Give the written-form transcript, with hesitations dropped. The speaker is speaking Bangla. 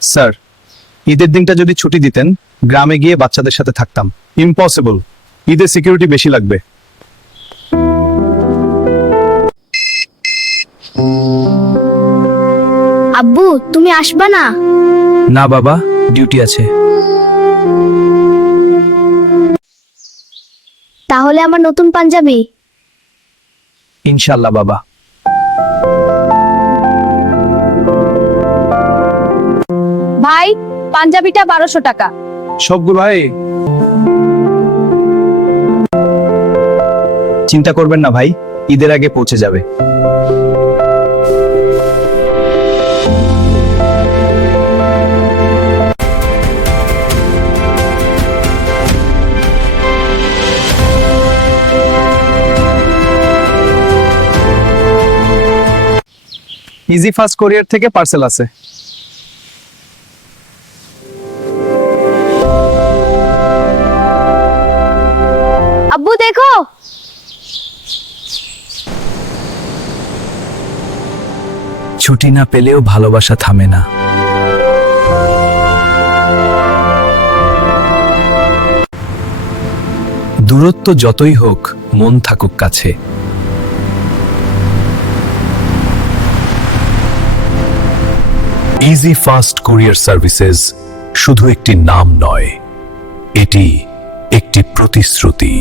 স্যার, ঈদের দিনটা যদি ছুটি দিতেন গ্রামে গিয়ে বাচ্চাদের সাথে থাকতাম। ইম্পসিবল, ঈদের সিকিউরিটি বেশি লাগবে। আব্বু, তুমি আসবা না? না বাবা, ডিউটি আছে। তাহলে আমার নতুন পাঞ্জাবি? ইনশাল্লাহ বাবা। ভাই, পাঞ্জাবিটা 1200 টাকা। সবগুলো ভাই, চিন্তা করবেন না ভাই, ঈদের আগে পৌঁছে যাবে। ইজি ফাস্ট কোরিয়ার থেকে পার্সেল আছে। আব্বু দেখো, ছুটি না পেলেও ভালোবাসা থামে না। দূরত্ব যতই হোক, মন থাকুক কাছে। ইজি ফাস্ট কুরিয়ার সার্ভিসেস শুধু একটি নাম নয়, এটি একটি প্রতিশ্রুতি।